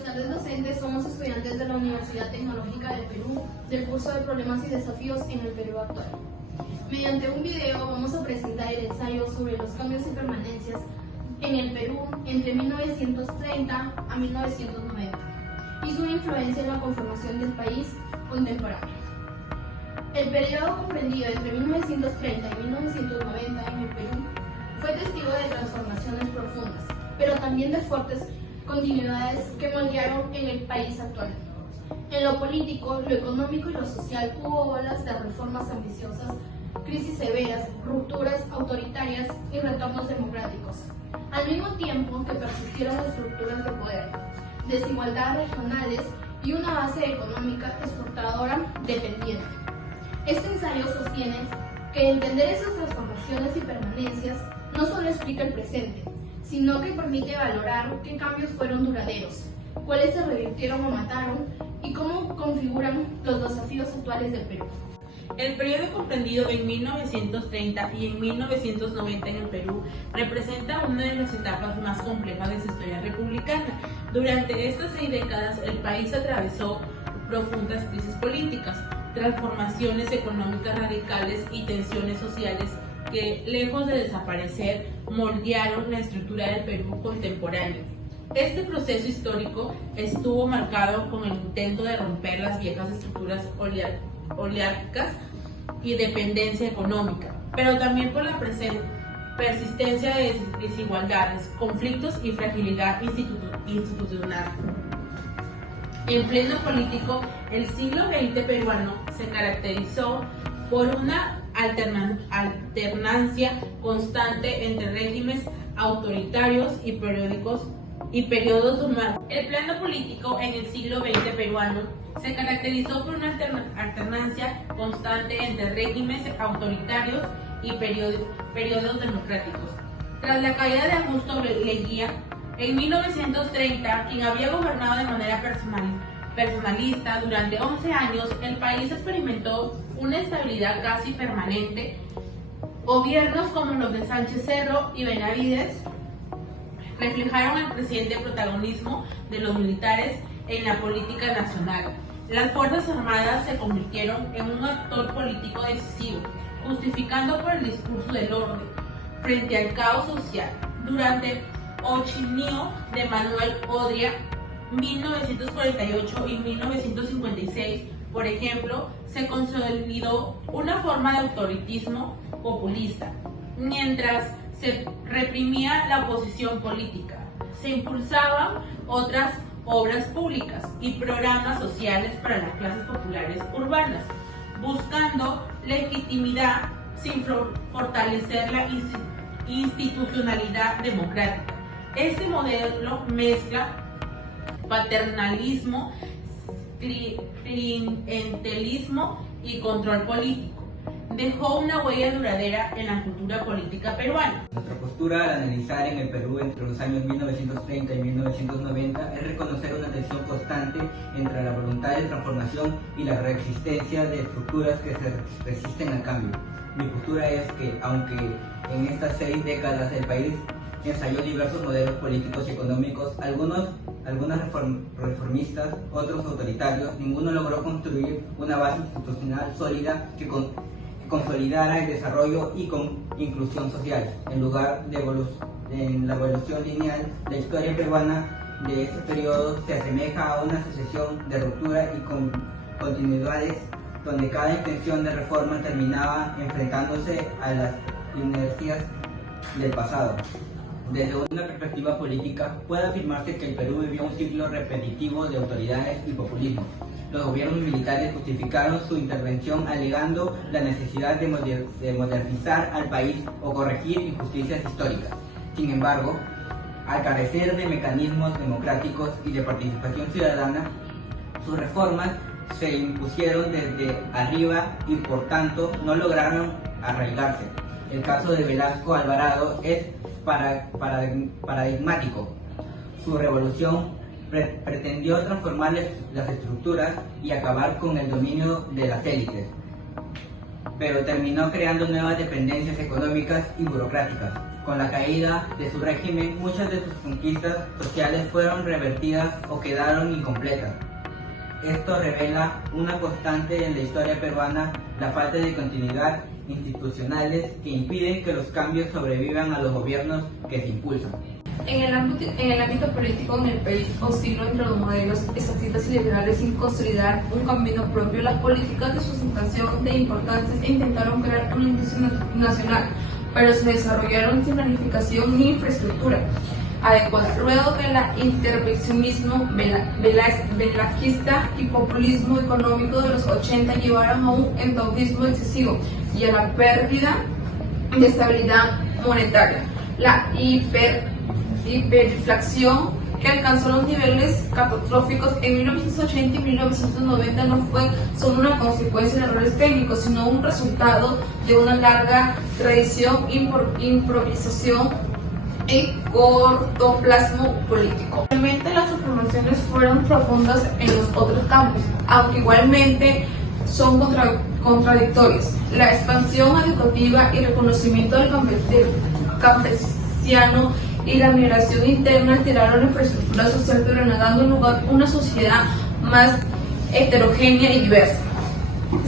Buenas tardes, docentes. Somos estudiantes de la Universidad Tecnológica del Perú, del curso de Problemas y Desafíos en el Perú actual. Mediante un video vamos a presentar el ensayo sobre los cambios y permanencias en el Perú entre 1930 a 1990 y su influencia en la conformación del país contemporáneo. El periodo comprendido entre 1930 y 1990 en el Perú fue testigo de transformaciones profundas, pero también de fuertes continuidades que moldearon en el país actual. En lo político, lo económico y lo social hubo olas de reformas ambiciosas, crisis severas, rupturas autoritarias y retornos democráticos, al mismo tiempo que persistieron estructuras de poder, desigualdades regionales y una base económica exportadora dependiente. Este ensayo sostiene que entender esas transformaciones y permanencias no solo explica el presente, sino que permite valorar qué cambios fueron duraderos, cuáles se revirtieron o mataron y cómo configuran los desafíos actuales del Perú. El periodo comprendido en 1930 y en 1990 en el Perú representa una de las etapas más complejas de su historia republicana. Durante estas 6 décadas, el país atravesó profundas crisis políticas, transformaciones económicas radicales y tensiones sociales que, lejos de desaparecer, moldearon la estructura del Perú contemporáneo. Este proceso histórico estuvo marcado con el intento de romper las viejas estructuras oligárquicas y dependencia económica, pero también por la persistencia de desigualdades, conflictos y fragilidad institucional. En pleno político, el siglo XX peruano se caracterizó por una alternancia constante entre regímenes autoritarios y periodos humanos. El plano político en el siglo XX peruano se caracterizó por una alternancia constante entre regímenes autoritarios y periodos democráticos. Tras la caída de Augusto Leguía, en 1930, quien había gobernado de manera personalista durante 11 años, el país experimentó una estabilidad casi permanente. Gobiernos como los de Sánchez Cerro y Benavides reflejaron el creciente protagonismo de los militares en la política nacional. Las Fuerzas Armadas se convirtieron en un actor político decisivo, justificando por el discurso del orden frente al caos social. Durante el ochenio de Manuel Odría, 1948 y 1956, por ejemplo, se consolidó una forma de autoritarismo populista, mientras se reprimía la oposición política. Se impulsaban otras obras públicas y programas sociales para las clases populares urbanas, buscando legitimidad sin fortalecer la institucionalidad democrática. Este modelo mezcla paternalismo, clientelismo y control político. Dejó una huella duradera en la cultura política peruana. Nuestra postura al analizar en el Perú entre los años 1930 y 1990 es reconocer una tensión constante entre la voluntad de transformación y la reexistencia de estructuras que se resisten al cambio. Mi postura es que, aunque en estas 6 décadas el país ensayó diversos modelos políticos y económicos, algunos reformistas, otros autoritarios, ninguno logró construir una base institucional sólida que consolidara el desarrollo y con inclusión social. En lugar de en la evolución lineal, la historia peruana de este periodo se asemeja a una sucesión de ruptura y con continuidades donde cada intención de reforma terminaba enfrentándose a las inercias del pasado. Desde una perspectiva política, puede afirmarse que el Perú vivió un ciclo repetitivo de autoridades y populismo. Los gobiernos militares justificaron su intervención alegando la necesidad de modernizar al país o corregir injusticias históricas. Sin embargo, al carecer de mecanismos democráticos y de participación ciudadana, sus reformas se impusieron desde arriba y por tanto no lograron arraigarse. El caso de Velasco Alvarado es paradigmático. Su revolución pretendió transformar las estructuras y acabar con el dominio de las élites, pero terminó creando nuevas dependencias económicas y burocráticas. Con la caída de su régimen, muchas de sus conquistas sociales fueron revertidas o quedaron incompletas. Esto revela una constante en la historia peruana, la falta de continuidad institucionales que impiden que los cambios sobrevivan a los gobiernos que se impulsan. En el ámbito político en el país osciló entre los modelos estatistas y liberales sin consolidar un camino propio. Las políticas de sustentación de importancia intentaron crear una industria nacional, pero se desarrollaron sin planificación ni infraestructura adecuada. Luego del intervencionismo velazquista y populismo económico de los 80 llevaron a un endeudismo excesivo y a la pérdida de estabilidad monetaria. La hiperinflación, que alcanzó los niveles catastróficos en 1980 y 1990, no fue solo una consecuencia de errores técnicos, sino un resultado de una larga tradición, improvisación y cortoplacismo político. Realmente las transformaciones fueron profundas en los otros campos, aunque igualmente son contradictorias. La expansión educativa y reconocimiento del campesino y la migración interna alteraron la infraestructura social peruana, dando lugar a una sociedad más heterogénea y diversa.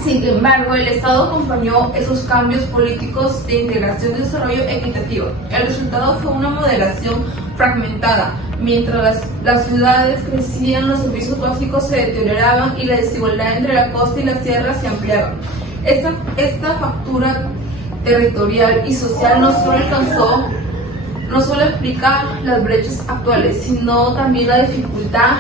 Sin embargo, el Estado acompañó esos cambios políticos de integración y desarrollo equitativo. El resultado fue una modelación fragmentada. Mientras las ciudades crecían, los servicios básicos se deterioraban y la desigualdad entre la costa y la sierra se ampliaba. Esta fractura territorial y social no solo explica las brechas actuales, sino también la dificultad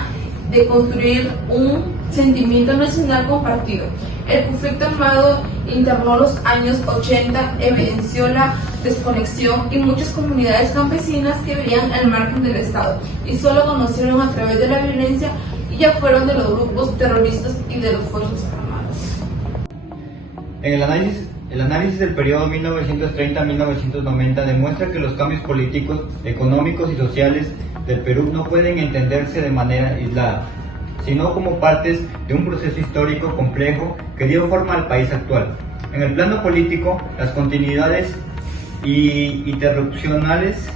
de construir un sentimiento nacional compartido. El conflicto armado interno los años 80 evidenció la desconexión y muchas comunidades campesinas que vivían al margen del Estado y solo conocieron a través de la violencia y ya fueron de los grupos terroristas y de los fuerzas armadas. En el análisis del periodo 1930-1990 demuestra que los cambios políticos, económicos y sociales del Perú no pueden entenderse de manera aislada, sino como partes de un proceso histórico complejo que dio forma al país actual. En el plano político, las continuidades interrupcionales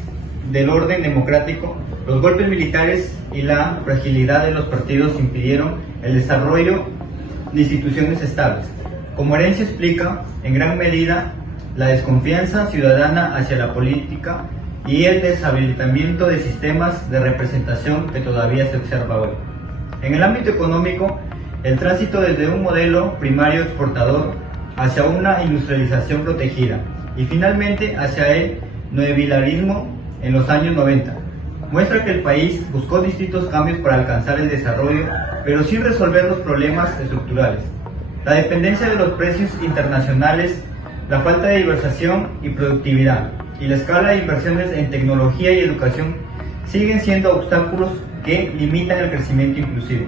del orden democrático, los golpes militares y la fragilidad de los partidos impidieron el desarrollo de instituciones estables. Como herencia explica, en gran medida, la desconfianza ciudadana hacia la política y el deshabilitamiento de sistemas de representación que todavía se observa hoy. En el ámbito económico, el tránsito desde un modelo primario exportador hacia una industrialización protegida y finalmente hacia el neoliberalismo en los años 90 muestra que el país buscó distintos cambios para alcanzar el desarrollo, pero sin resolver los problemas estructurales. La dependencia de los precios internacionales, la falta de diversificación y productividad, y la escala de inversiones en tecnología y educación siguen siendo obstáculos que limitan el crecimiento inclusivo.